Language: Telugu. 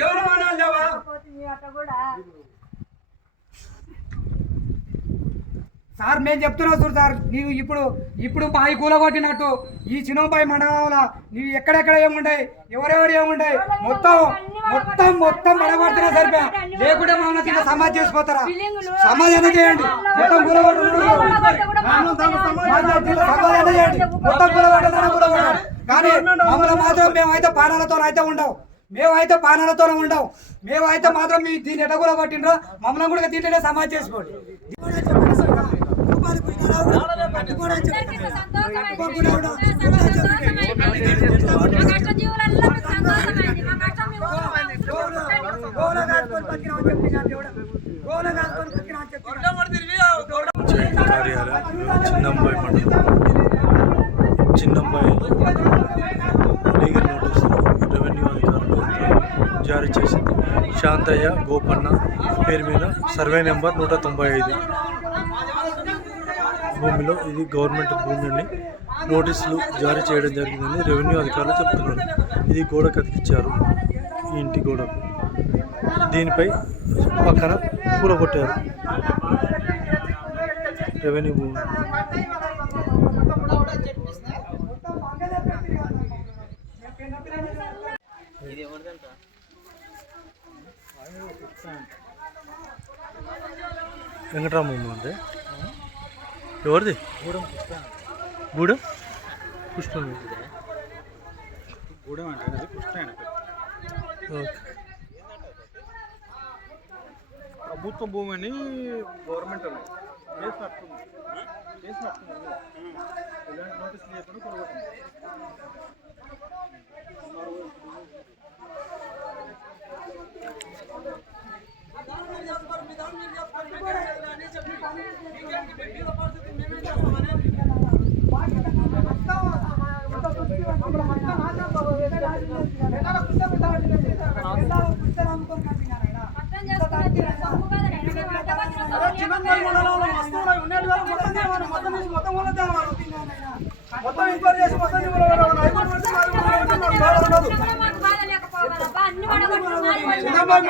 ఎవరు మానాలు లేవా సార్ మేము చెప్తున్నాం చూడు సార్ నీవు ఇప్పుడు ఇప్పుడు బాయి కూలగొట్టినట్టు ఈ చిన్నబాయి మండలంలో నీవు ఎక్కడెక్కడ ఏముంటాయి ఎవరెవరు ఏముంటాయి మొత్తం మొత్తం మొత్తం పడగొడుతున్నా సరిపోయా లేకుంటే మమ్మల్ని కింద సమాధి చేసిపోతారా? సమాధి ఎంత చేయండి? మొత్తం చేయండి? మొత్తం కూలగొట్టాలి. కానీ మమ్మల్ని మాత్రం మేమైతే పానాలతో అయితే ఉండవు. మేమైతే పానాలతోనే ఉండవు మేమైతే మాత్రం మీ దీన్ని ఎట కూడా కొట్టిండ్రో మమ్మల్ని కూడా దీంట్లోనే సమాధి చేసుకోండి. చిన్నంబాయి మండలం. చిన్నంబాయి. లీగల్ నోటీసులు రెవెన్యూ జారీ చేసింది. శాంతయ్య గోపన్న పేరు మీద సర్వే నెంబర్ నూట తొంభై ఐదు. భూమిలో ఇది గవర్నమెంట్ భూమి అని నోటీసులు జారీ చేయడం జరిగిందని రెవెన్యూ అధికారులు చెప్తున్నారు. ఇది గోడ కతికిచ్చారు ఈ ఇంటి గోడకు. దీనిపై పక్కన కూలగొట్టారు రెవెన్యూ భూమి. వెంకటరామమ్మ అంటే ఎవరిది? గూడెం? పుష్పం గూడెం అంటే కృష్ణ. ఓకే. ప్రభుత్వ భూమి అని గవర్నమెంట్ వాళ్ళు అర్థం చేసుకున్నది తప్పు కాదని మేము అడ్డగొచ్చిన సౌకర్యం మాకు మొత్తం లేకపోగలబ్బా అన్ని పడగొట్టుకున్నారు మొత్తం